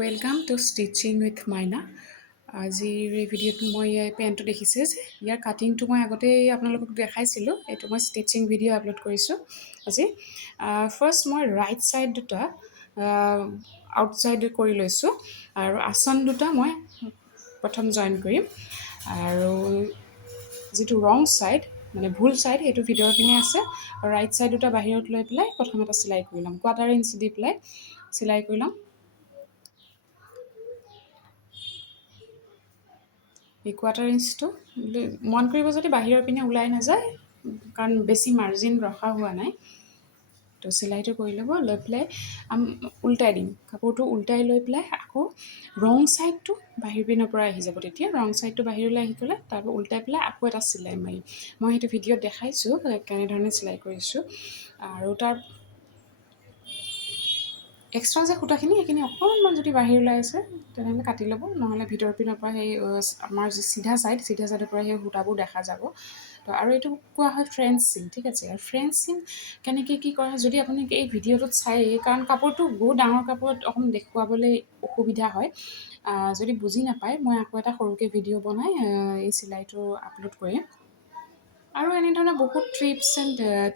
Welcome to stitching with মাইনা। আজিৰ এই ভিডিঅ'টো মই পেণ্টটো দেখিছে যে ইয়াৰ কাটিংটো মই আগতেই আপোনালোকক দেখাইছিলোঁ। এইটো মই ষ্টিচিং ভিডিঅ' আপলোড কৰিছোঁ আজি। ফাৰ্ষ্ট মই ৰাইট ছাইড দুটা আউটছাইড কৰি লৈছোঁ আৰু আসন দুটা মই প্ৰথম জইন কৰিম আৰু যিটো ৰং ছাইড মানে ভুল ছাইড সেইটো ভিতৰৰ পিনে আছে আৰু ৰাইট ছাইড দুটা বাহিৰত লৈ পেলাই প্ৰথম এটা চিলাই কৰি ল'ম, কোৱাৰ্টাৰ ইঞ্চ দি পেলাই চিলাই কৰি ল'ম। এই কোৱাৰ্টাৰ ইঞ্চটো মন কৰিব যদি বাহিৰৰ পিনে ওলাই নাযায়, কাৰণ বেছি মাৰ্জিন ৰখা হোৱা নাই। তো চিলাইটো কৰি ল'ব, লৈ পেলাই উল্টাই দিম, কাপোৰটো উল্টাই লৈ পেলাই আকৌ ৰং ছাইডটো বাহিৰ পিনৰ পৰা আহি যাব। তেতিয়া ৰং ছাইডটো বাহিৰলৈ আহি গ'লে তাৰপৰা উল্টাই পেলাই আকৌ এটা চিলাই মাৰিম। মই সেইটো ভিডিঅ'ত দেখাইছোঁ কেনেধৰণে চিলাই কৰিছোঁ। আৰু তাৰ এক্সট্ৰা যে সূতাখিনি সেইখিনি অকণমান যদি বাহিৰ ওলাই আছে তেনেহ'লে কাটি ল'ব, নহ'লে ভিতৰৰ পিনৰ পৰা সেই আমাৰ যি চিধা ছাইডৰ পৰা সেই সূতাবোৰ দেখা যাব। তো আৰু এইটো কোৱা হয় ফ্ৰেঞ্চ চিন, ঠিক আছে। আৰু ফ্ৰেঞ্চ চিন কেনেকৈ কি কৰা যদি আপুনি এই ভিডিঅ'টোত চাই, কাৰণ কাপোৰটো বহুত ডাঙৰ কাপোৰত অকণ দেখুৱাবলৈ অসুবিধা হয়। যদি বুজি নাপায় মই আকৌ এটা সৰুকৈ ভিডিঅ' বনাই এই চিলাইটো আপলোড কৰিম। আৰু এনেধৰণৰ বহুত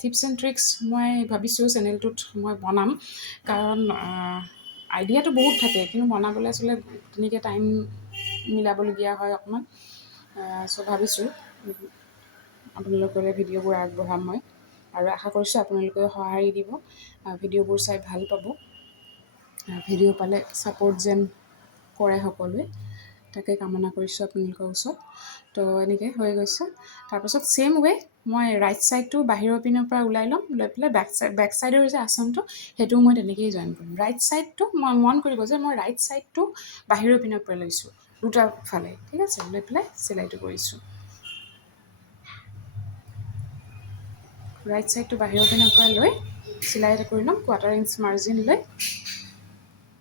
টিপছ এণ্ড ট্ৰিক্স মই ভাবিছোঁ চেনেলটোত মই বনাম, কাৰণ আইডিয়াটো বহুত থাকে কিন্তু বনাবলৈ আচলতে তেনেকৈ টাইম মিলাবলগীয়া হয় অকণমান। চ' ভাবিছোঁ আপোনালোকলৈ ভিডিঅ'বোৰ আগবঢ়াম মই, আৰু আশা কৰিছোঁ আপোনালোকেও সঁহাৰি দিব, ভিডিঅ'বোৰ চাই ভাল পাব। ভিডিঅ' পালে ছাপোৰ্ট যেন কৰে সকলোৱে, তাকে কামনা কৰিছোঁ আপোনালোকৰ ওচৰত। তো এনেকৈ হৈ গৈছে। তাৰপাছত ছেইম ৱে মই ৰাইট ছাইডটো বাহিৰৰ পিনৰ পৰা ওলাই ল'ম, লৈ পেলাই বেক ছাইডৰ যে আসনটো সেইটোও মই তেনেকৈয়ে জইন কৰিম। ৰাইট ছাইডটো মই মন কৰিব যে মই ৰাইট ছাইডটো বাহিৰৰ পিনৰ পৰা লৈছোঁ দুটা ফালে, ঠিক আছে। লৈ পেলাই চিলাইটো কৰিছোঁ। ৰাইট ছাইডটো বাহিৰৰ পিনৰ পৰা লৈ চিলাই এটা কৰি ল'ম, কোৱাৰ্টাৰ ইঞ্চ মাৰ্জিন লৈ।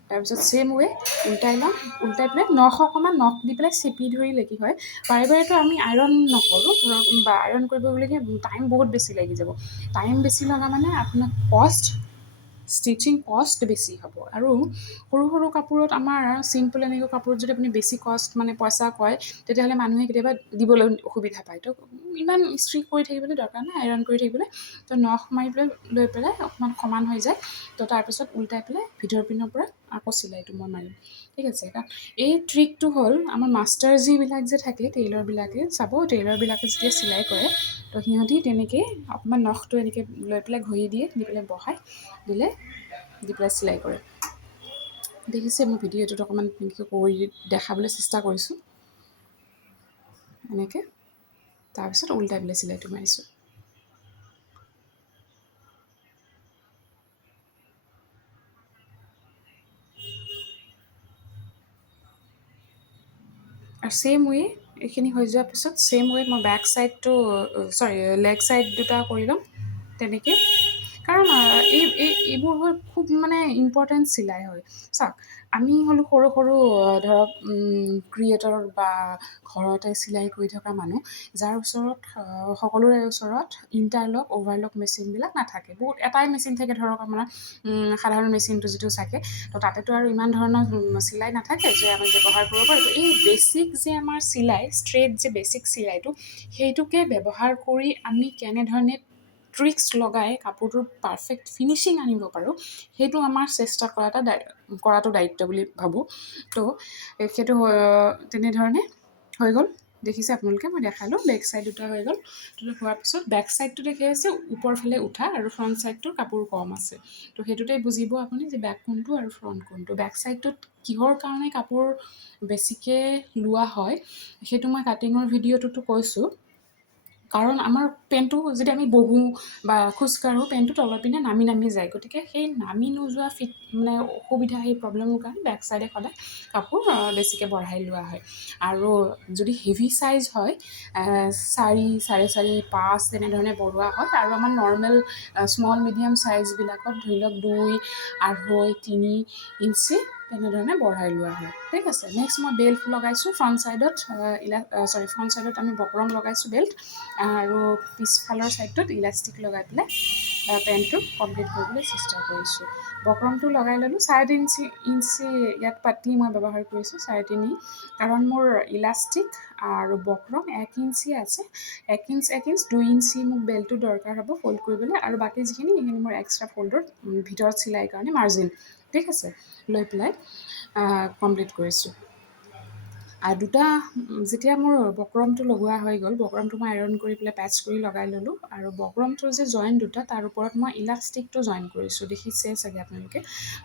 তাৰপিছত ছেইম ৱে উল্টাই ল'ম, উল্টাই পেলাই অকণমান নখ দি পেলাই চেপি ধৰিলে কি হয়, বাৰে বাৰেতো আমি আইৰণ নকৰোঁ ধৰক, বা আইৰণ কৰিব বুলিকে টাইম বহুত বেছি লাগি যাব। টাইম বেছি লগা মানে আপোনাৰ ষ্টিচিং কষ্ট বেছি হ'ব। আৰু সৰু সৰু কাপোৰত আমাৰ চিম্পল এনেকুৱা কাপোৰত যদি আপুনি বেছি পইচা কয়, তেতিয়াহ'লে মানুহে কেতিয়াবা দিবলৈ অসুবিধা পায়। তো ইমান ইস্ত্ৰি কৰি থাকিবলৈ দৰকাৰ নাই, আইৰণ কৰি থাকিবলৈ। তো নখ মাৰি পেলাই লৈ পেলাই অকণমান সমান হৈ যায়, তো তাৰপিছত উল্টাই পেলাই ভিতৰৰ পিনৰ পৰা আকৌ চিলাইটো মই মাৰিম, ঠিক আছে। কাৰণ এই ট্ৰিকটো হ'ল আমাৰ মাষ্টাৰ যিবিলাক যে থাকে টেইলৰবিলাকে চাব, টেইলৰবিলাকে যেতিয়া চিলাই কৰে তো সিহঁতি তেনেকৈ অকণমান নখটো এনেকৈ লৈ পেলাই ঘঁহি দিয়ে, দি পেলাই বহাই দিলে, দি পেলাই চিলাই কৰে। দেখিছে মোৰ ভিডিঅ'টোত অকণমান এনেকৈ কৰি দেখাবলৈ চেষ্টা কৰিছোঁ এনেকৈ। তাৰপিছত উল্টাই পেলাই চিলাইটো মাৰিছোঁ। আৰু ছেইম ৱে এইখিনি হৈ যোৱাৰ পিছত ছেইম ৱে মই লেগ ছাইড দুটা কৰি ল'ম তেনেকৈ। কাৰণ এইবোৰ হ'ল খুব মানে ইম্পৰ্টেণ্ট চিলাই হয়। চাওক, আমি হ'লোঁ সৰু সৰু ধৰক ক্ৰিয়েটৰ বা ঘৰতে চিলাই কৰি থকা মানুহ, যাৰ ওচৰত সকলোৰে ওচৰত ইণ্টাৰলক অ'ভাৰলক মেচিনবিলাক নাথাকে। বহুত এটাই মেচিন থাকে ধৰক আপোনাৰ সাধাৰণ মেচিনটো যিটো থাকে, তো তাতেতো আৰু ইমান ধৰণৰ চিলাই নাথাকে যে আমি ব্যৱহাৰ কৰিব পাৰোঁ। তো এই বেচিক যে আমাৰ চিলাই ষ্ট্ৰেইট যে বেচিক চিলাইটো, সেইটোকে ব্যৱহাৰ কৰি আমি কেনেধৰণে ট্ৰিক্স লগাই কাপোৰটোৰ পাৰফেক্ট ফিনিচিং আনিব পাৰোঁ, সেইটো আমাৰ চেষ্টা কৰাটো দায়িত্ব বুলি ভাবোঁ। তো সেইটো তেনেধৰণে হৈ গ'ল। দেখিছে আপোনালোকে, মই দেখালোঁ বেক ছাইড দুটা হৈ গ'ল। তো হোৱাৰ পিছত বেক ছাইডটো দেখি আছে ওপৰ ফালে উঠা, আৰু ফ্ৰণ্ট ছাইডটোৰ কাপোৰ কম আছে। তো সেইটোতে বুজিব আপুনি যে বেক কোনটো আৰু ফ্ৰণ্ট কোনটো। বেক ছাইডটোত কিহৰ কাৰণে কাপোৰ বেছিকৈ লোৱা হয় সেইটো মই কাটিঙৰ ভিডিঅ'টোতো কৈছোঁ। কাৰণ আমাৰ পেণ্টটো যদি আমি বহোঁ বা খোজকাঢ়োঁ, পেণ্টটো তলৰ পিনে নামি নামি যায়। গতিকে সেই নামি নোযোৱা অসুবিধা, সেই প্ৰব্লেমৰ কাৰণে বেক ছাইডে সদায় কাপোৰ বেছিকৈ বঢ়াই লোৱা হয়। আৰু যদি হেভি চাইজ হয় 4, 4.5, 5 তেনেধৰণে বঢ়োৱা হয়। আৰু আমাৰ নৰ্মেল স্মল মিডিয়াম চাইজবিলাকত ধৰি লওক 2, 2.5, 3 ইঞ্চি তেনেধৰণে বঢ়াই লোৱা হয়, ঠিক আছে। নেক্সট মই বেল্ট লগাইছোঁ ফ্ৰণ্ট ছাইডত আমি বকৰম লগাইছোঁ বেল্ট, আৰু পিছফালৰ ছাইডটোত ইলাষ্টিক লগাই পেলাই পেণ্টটো কমপ্লিট কৰিবলৈ চেষ্টা কৰিছোঁ। বক্ৰমটো লগাই ল'লোঁ। 3.5 ইঞ্চি ইয়াত পাতি মই ব্যৱহাৰ কৰিছোঁ, 3.5, কাৰণ মোৰ ইলাষ্টিক আৰু বক্ৰম 1 ইঞ্চি আছে। 1 ইঞ্চ 2 ইঞ্চি মোক বেল্টটো দৰকাৰ হ'ব ফ'ল্ড কৰিবলৈ, আৰু বাকী যিখিনি এইখিনি মোৰ এক্সট্ৰা ফ'ল্ডৰ ভিতৰত চিলাই কাৰণে মাৰ্জিন, ঠিক আছে, লৈ পেলাই কমপ্লিট কৰিছোঁ। আৰু যেতিয়া মোৰ বক্ৰমটো লগোৱা হৈ গ'ল, বক্ৰমটো মই আইৰণ কৰি পেলাই পেচ কৰি লগাই ল'লোঁ। আৰু বক্ৰমটোৰ যে জইণ্ট দুটা, তাৰ ওপৰত মই ইলাষ্টিকটো জইন কৰিছোঁ। দেখিছে চাগে আপোনালোকে,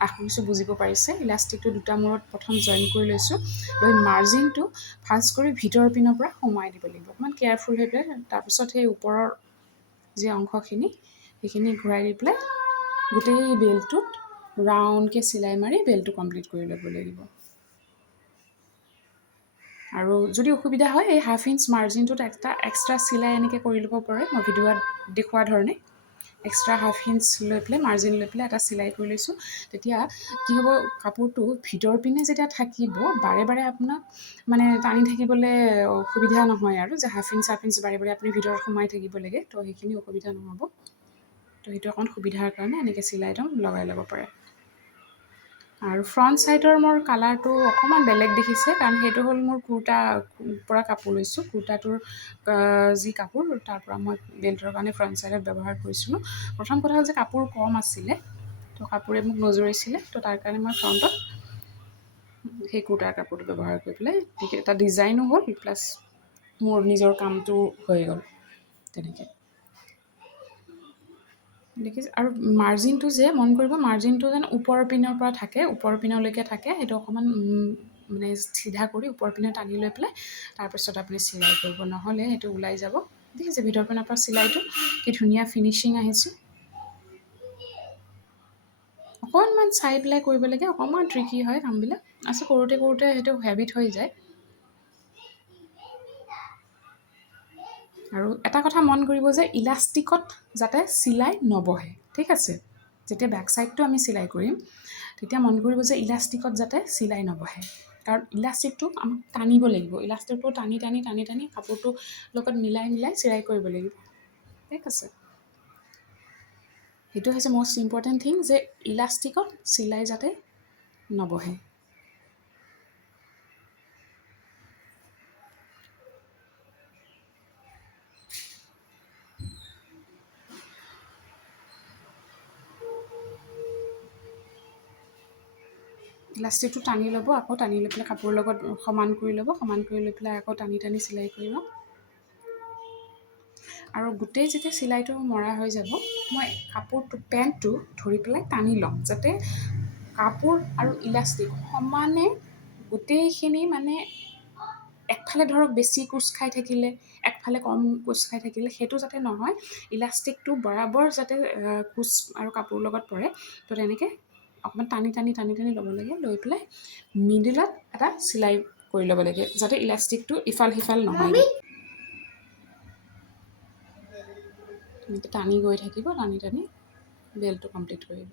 আশা কৰিছোঁ বুজিব পাৰিছে। ইলাষ্টিকটো দুটা মূৰত প্ৰথম জইন কৰি লৈছোঁ, লৈ মাৰ্জিনটো ফাৰ্ষ্ট কৰি ভিতৰৰ পিনৰ পৰা সোমাই দিব লাগিব, অকণমান কেয়াৰফুল হৈ পেলাই। তাৰপিছত সেই ওপৰৰ যি অংশখিনি সেইখিনি ঘূৰাই দি পেলাই গোটেই বেল্টটোত ৰাউণ্ডকৈ চিলাই মাৰি বেল্টটো কমপ্লিট কৰি ল'ব লাগিব। আৰু যদি অসুবিধা হয়, এই 1/2 ইঞ্চ মাৰ্জিনটোত এক্সট্ৰা চিলাই এনেকৈ কৰি ল'ব পাৰে। মই ভিডিঅ'ত দেখুওৱা ধৰণে এক্সট্ৰা 1/2 ইঞ্চ লৈ পেলাই মাৰ্জিন লৈ পেলাই এটা চিলাই কৰি লৈছোঁ। তেতিয়া কি হ'ব, কাপোৰটো ভিতৰ পিনে যেতিয়া থাকিব, বাৰে বাৰে আপোনাক মানে টানি থাকিবলৈ অসুবিধা নহয় আৰু যে 1/2 ইঞ্চ বাৰে বাৰে আপুনি ভিতৰত সোমাই থাকিব লাগে, তো সেইখিনি অসুবিধা নহ'ব। তো সেইটো অকণ সুবিধাৰ কাৰণে এনেকৈ চিলাইটো লগাই ল'ব পাৰে। আৰু ফ্ৰণ্ট ছাইডৰ মোৰ কালাৰটো অকণমান বেলেগ দেখিছে, কাৰণ সেইটো হ'ল মোৰ কুৰ্তাৰ পৰা কাপোৰ লৈছোঁ। কুৰ্তাটোৰ যি কাপোৰ, তাৰ পৰা মই বেল্টৰ কাৰণে ফ্ৰণ্ট ছাইডত ব্যৱহাৰ কৰিছিলোঁ। প্ৰথম কথা হ'ল যে কাপোৰ কম আছিলে, তো কাপোৰে মোক নজৰিছিলে, তো তাৰ কাৰণে মই ফ্ৰণ্টত সেই কুৰ্তাৰ কাপোৰটো ব্যৱহাৰ কৰি পেলাই এটা ডিজাইনো হ'ল, প্লাছ মোৰ নিজৰ কামটো হৈ গ'ল তেনেকৈ। দেখিছে? আৰু মাৰ্জিনটো যে মন কৰিব, মাৰ্জিনটো যেন ওপৰৰ পিনৰ পৰা থাকে, ওপৰৰ পিনলৈকে থাকে। সেইটো অকণমান মানে চিধা কৰি ওপৰৰ পিনে টানি লৈ পেলাই তাৰপিছত আপুনি চিলাই কৰিব, নহ'লে সেইটো ওলাই যাব। দেখিছে ভিতৰৰ পিনৰ পৰা চিলাইটো কি ধুনীয়া ফিনিচিং আহিছে। অকণমান চাই পেলাই কৰিব লাগে, অকণমান ট্ৰিকি হয় কামবিলাক। আচ্ছা, কৰোঁতে সেইটো হেবিট হৈ যায়। আৰু এটা কথা মন কৰিব যে ইলাষ্টিকত যাতে চিলাই নবহে, ঠিক আছে? যেতিয়া বেক ছাইডটো আমি চিলাই কৰিম, তেতিয়া মন কৰিব যে ইলাষ্টিকত যাতে চিলাই নবহে, কাৰণ ইলাষ্টিকটো আমাক টানিব লাগিব। ইলাষ্টিকটো টানি কাপোৰটোৰ লগত মিলাই চিলাই কৰিব লাগিব, ঠিক আছে? সেইটো হৈছে মষ্ট ইম্পৰ্টেণ্ট থিং, যে ইলাষ্টিকত চিলাই যাতে নবহে। ইলাষ্টিকটো টানি ল'ব, আকৌ টানি লৈ পেলাই কাপোৰৰ লগত সমান কৰি ল'ব, সমান কৰি লৈ পেলাই আকৌ টানি চিলাই কৰিব। আৰু গোটেই যেতিয়া চিলাইটো মৰা হৈ যাব, মই কাপোৰটো পেণ্টটো ধৰি পেলাই টানি ল'ম, যাতে কাপোৰ আৰু ইলাষ্টিক সমানে গোটেইখিনি মানে একফালে ধৰক বেছি কোচ খাই থাকিলে, একফালে কম কোচ খাই থাকিলে, সেইটো যাতে নহয়। ইলাষ্টিকটো বৰাবৰ যাতে কোচ আৰু কাপোৰৰ লগত পৰে, তো তেনেকৈ অকণমান টানি ল'ব লাগে। লৈ পেলাই মিডিলত এটা চিলাই কৰি ল'ব লাগে, যাতে ইলাষ্টিকটো ইফাল সিফাল নহয়। টানি গৈ থাকিব, টানি বেল্টটো কমপ্লিট কৰিব।